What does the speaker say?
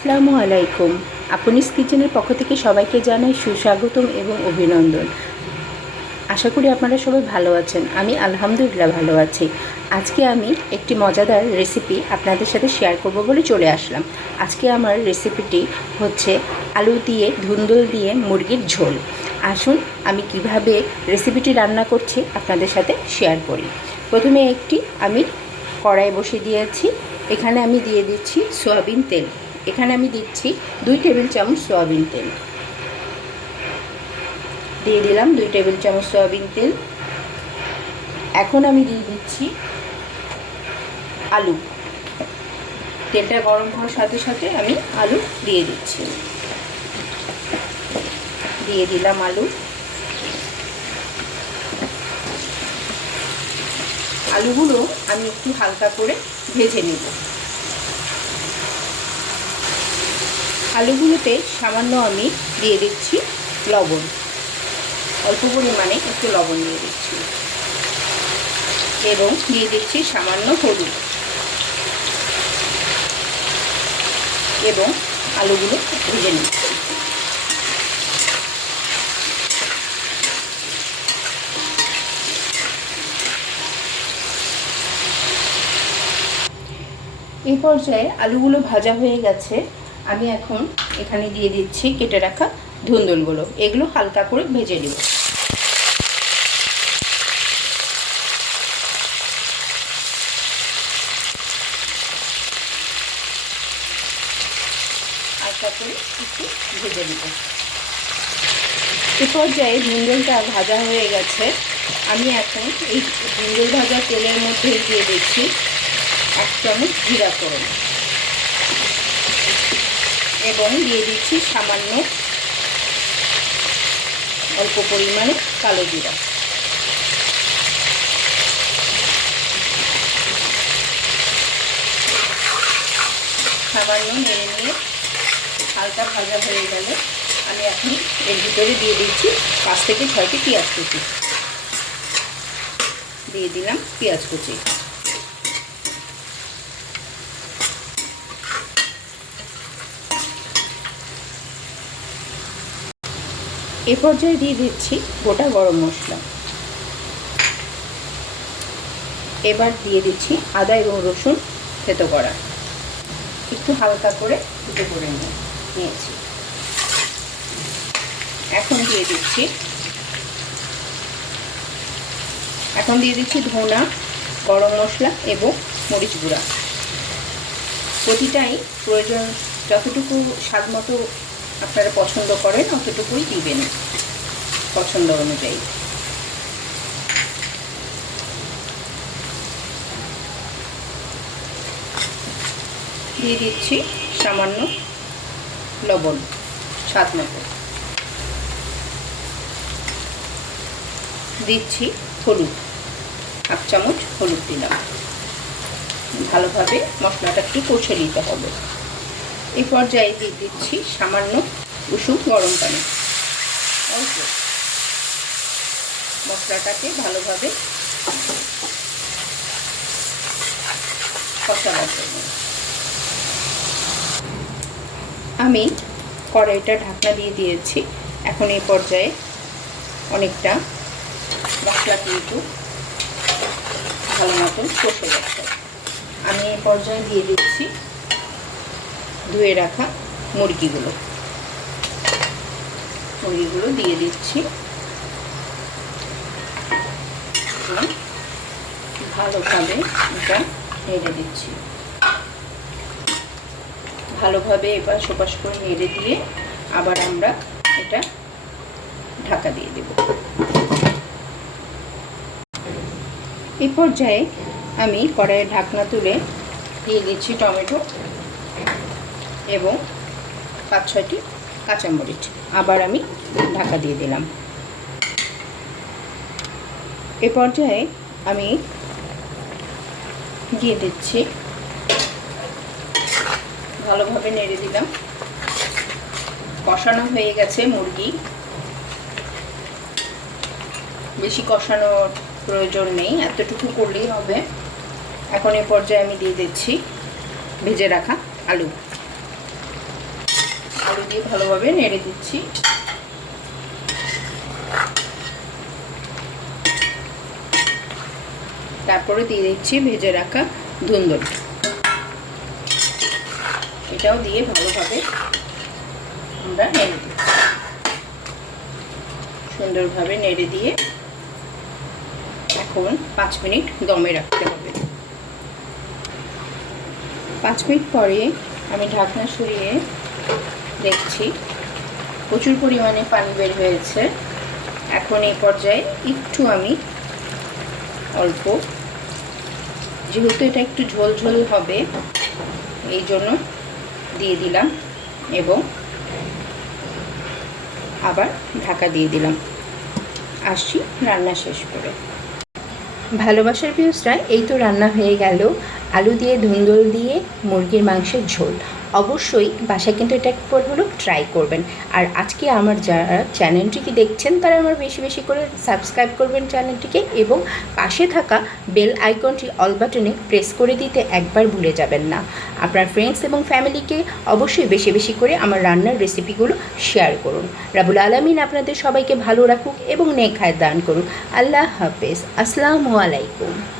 আসসালামু আলাইকুম। আপনিস কিচেনের পক্ষ থেকে সবাইকে জানাই সুস্বাগতম এবং অভিনন্দন। আশা করি আপনারা সবাই ভালো আছেন। আমি আলহামদুলিল্লাহ ভালো আছি। আজকে আমি একটি মজাদার রেসিপি আপনাদের সাথে শেয়ার করব বলে চলে আসলাম। আজকে আমার রেসিপিটি হচ্ছে আলু দিয়ে, ধুন্দুল দিয়ে মুরগির ঝোল। আসুন, আমি কীভাবে রেসিপিটি রান্না করছি আপনাদের সাথে শেয়ার করি। প্রথমে একটি আমি কড়াই বসিয়ে দিয়েছি। এখানে আমি দিয়ে দিচ্ছি সয়াবিন তেল। এখানে আমি দিচ্ছি দুই টেবিল চামচ সয়াবিন তেল। দিয়ে দিলাম দুই টেবিল চামচ সয়াবিন তেল। এখন আমি দিয়ে দিচ্ছি আলু। তেলটা গরম হওয়ার সাথে সাথে আমি আলু দিয়ে দিচ্ছি। দিয়ে দিলাম আলু। আলুগুলো আমি একটু হালকা করে ভেজে নেব। আলুগুলোতে সামান্য আমি দিয়ে দিচ্ছি লবণ। অল্প পরিমাণে একটু লবণ দিয়ে দিচ্ছি। এবং দিয়ে দিচ্ছি সামান্য হলুদ। এবং আলুগুলো ভেজে নিচ্ছি। এই পর্যায়ে আলুগুলো ভাজা হয়ে গেছে। আমি এখন এখানে দিয়ে দিচ্ছি কেটে রাখা ধুন্দুলগুলো। এগুলো হালকা করে ভেজে নেব। হালকা করে একটু ভেজে এ পর্যায়ে ধুন্দুলটা ভাজা হয়ে গেছে। আমি এখন এই ধুন্দুল ভাজা তেলের মধ্যে দিয়ে দিচ্ছি এক চামচ জিরা ফোড়ন। এবং দিয়ে দিচ্ছি সামান্য অল্প পরিমাণে কালো জিরা। সামান্য নেড়ে নিয়ে হালকা ভাজা হয়ে গেলে আমি এখন এর ভিতরে দিয়ে দিচ্ছি পাঁচ থেকে ছয়টি পেঁয়াজ কুচি। দিয়ে দিলাম পেঁয়াজ কুচি। এ পর্যায়ে দিয়ে দিচ্ছি গোটা গরম মশলা। এবার দিয়ে দিচ্ছি আদা এবং রসুন থেতো করা। একটু হালকা করে থেতো করে নিয়েছি। এখন দিয়ে দিচ্ছি এখন দিয়ে দিচ্ছি ধনা, গরম মশলা এবং মরিচ গুঁড়া। প্রতিটাই প্রয়োজন যতটুকু স্বাদ মতো আপনারা পছন্দ করেন, অতটুকুই দিবেন। পছন্দ অনুযায়ী। দিয়ে দিচ্ছি সামান্য লবণ, স্বাদ মতো। দিচ্ছি হলুদ, হাফ চামচ হলুদ দিলাম। ভালোভাবে মশলাটা একটু কষে নিতে হবে। এই পর্যায়ে দিয়ে দিচ্ছি সামান্য উষুম গরম পানি। অল্প মশলাটাকে ভালোভাবে আমি কড়াইটা ঢাকনা দিয়ে দিয়েছি। এখন এই পর্যায়ে অনেকটা মশলা কিন্তু ভালো মতন কষে গেছে। আমি এই পর্যায়ে দিয়ে দিচ্ছি ধুয়ে রাখা মুরগিগুলো। মুরগিগুলো দিয়ে দিচ্ছি। ভালোভাবে এটা নেড়ে দিচ্ছি। ভালোভাবে এবার সোপাস করে নেড়ে দিয়ে আবার আমরা এটা ঢাকা দিয়ে দেব। এই পর্যায়ে আমি কড়াইয়ের ঢাকনা তুলে দিয়ে দিচ্ছি টমেটো। এবং পাঁচ ছয়টি কাঁচামরিচ। আবার আমি ঢাকা দিয়ে দিলাম। এ পর্যায়ে আমি দিয়ে দিচ্ছি। ভালোভাবে নেড়ে দিলাম। কষানো হয়ে গেছে মুরগি। বেশি কষানোর প্রয়োজন নেই, এতটুকু করলেই হবে। এখন এ পর্যায়ে আমি দিয়ে দিচ্ছি ভেজে রাখা আলু। আলু দিয়ে ভালোভাবে নেড়ে দিচ্ছি। তারপরে দিয়ে দিচ্ছি ভেজে রাখা ধুন্দল। এটাও দিয়ে ভালোভাবে আমরা নেড়ে দিচ্ছি। সুন্দরভাবে নেড়ে দিয়ে এখন পাঁচ মিনিট দমে রাখতে হবে। পাঁচ মিনিট পরে আমি ঢাকনা সরিয়ে দেখছি। প্রচুর পরিমাণে পানি বের হয়েছে। এখন এই পর্যায়ে একটু আমি অল্প, যেহেতু এটা একটু ঝোল ঝোল হবে, এই জন্য দিয়ে দিলাম এবং আবার ঢাকা দিয়ে দিলাম। আসছি রান্না শেষ করে। ভালোবাসার পিউসটা এই তো রান্না হয়ে গেল। আলু দিয়ে ধুন্দল দিয়ে মুরগির মাংসের ঝোল। অবশ্যই বাসায় কিন্তু এটা একবার হলো ট্রাই করবেন। আর আজকে আমার যারা চ্যানেলটিকে দেখছেন, তারা আমার বেশি বেশি করে সাবস্ক্রাইব করবেন চ্যানেলটিকে এবং পাশে থাকা বেল আইকনটি অল বাটনে প্রেস করে দিতে একবার ভুলে যাবেন না। আপনার ফ্রেন্ডস এবং ফ্যামিলিকে অবশ্যই বেশি বেশি করে আমার রান্নার রেসিপিগুলো শেয়ার করুন। রাবুল আলমিন আপনাদের সবাইকে ভালো রাখুক এবং নেখায় দান করুন আল্লাহ হাফেজ। আসসালামু আলাইকুম।